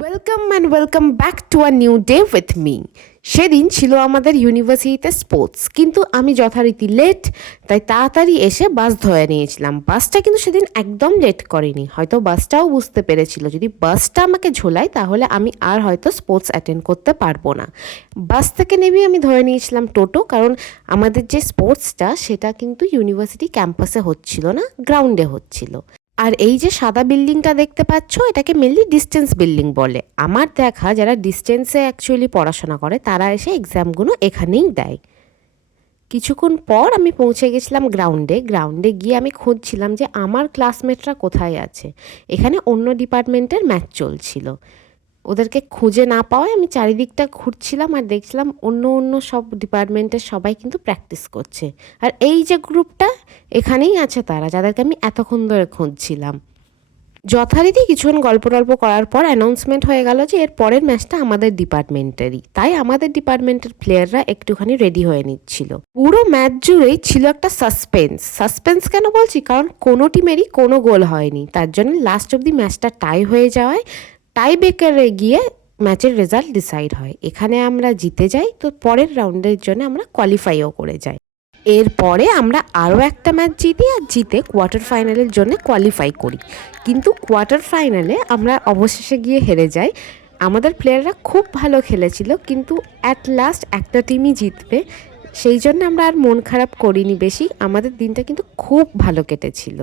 Welcome and welcome back to a new day with me. সেদিন ছিল আমাদের ইউনিভার্সিটিতে স্পোর্টস, কিন্তু আমি যথারীতি লেট, তাই তাড়াতাড়ি এসে বাস ধরে নিয়েছিলাম। বাসটা কিন্তু সেদিন একদম লেট করেনি, হয়তো বাসটাও বুঝতে পেরেছিল যদি বাসটা আমাকে ঝোলায় তাহলে আমি আর হয়তো স্পোর্টস অ্যাটেন্ড করতে পারবো না। বাস থেকে নেমেই আমি ধরে নিয়েছিলাম টোটো, কারণ আমাদের যে স্পোর্টসটা সেটা কিন্তু ইউনিভার্সিটি ক্যাম্পাসে হচ্ছিল না, গ্রাউন্ডে হচ্ছিল। আর এই যে সাদা বিল্ডিংটা দেখতে পাচ্ছ, এটাকে মেনলি ডিস্টেন্স বিল্ডিং বলে। আমার দেখা যারা ডিস্টেন্সে অ্যাকচুয়ালি পড়াশোনা করে তারা এসে এক্সামগুলো এখানেই দেয়। কিছুক্ষণ পর আমি পৌঁছে গেছিলাম গ্রাউন্ডে গিয়ে আমি খুঁজছিলাম যে আমার ক্লাসমেটরা কোথায় আছে। এখানে অন্য ডিপার্টমেন্টের ম্যাচ চলছিল, ওদেরকে খুঁজে না পাওয়ায় আমি চারিদিকটা ঘুরছিলাম আর দেখছিলাম অন্য অন্য সব ডিপার্টমেন্টের সবাই কিন্তু প্র্যাকটিস করছে। আর এই যে গ্রুপটা, এখানেই আছে তারা যাদেরকে আমি এতক্ষণ ধরে খুঁজছিলাম। যথারীতি কিছুক্ষণ গল্প টল্প করার পর অ্যানাউন্সমেন্ট হয়ে গেল যে এর পরের ম্যাচটা আমাদের ডিপার্টমেন্টেরই, তাই আমাদের ডিপার্টমেন্টের প্লেয়াররা একটুখানি রেডি হয়ে নিচ্ছিল। পুরো ম্যাচ জুড়েই ছিল একটা সাসপেন্স কেন বলছি, কারণ কোনো টিমেরই কোনো গোল হয়নি, তার জন্য লাস্ট অব্দি ম্যাচটা টাই হয়ে যাওয়ায় টাই ব্রেকারে গিয়ে ম্যাচের রেজাল্ট ডিসাইড হয়। এখানে আমরা জিতে যাই, তো পরের রাউন্ডের জন্য আমরা কোয়ালিফাইও করে যাই। এরপরে আমরা আরও একটা ম্যাচ জিতি আর জিতে কোয়ার্টার ফাইনালের জন্য কোয়ালিফাই করি, কিন্তু কোয়ার্টার ফাইনালে আমরা অবশেষে গিয়ে হেরে যাই। আমাদের প্লেয়াররা খুব ভালো খেলেছিল, কিন্তু অ্যাট লাস্ট একটা টিমই জিতবে, সেই জন্য আমরা আর মন খারাপ করিনি বেশি। আমাদের দিনটা কিন্তু খুব ভালো কেটেছিল।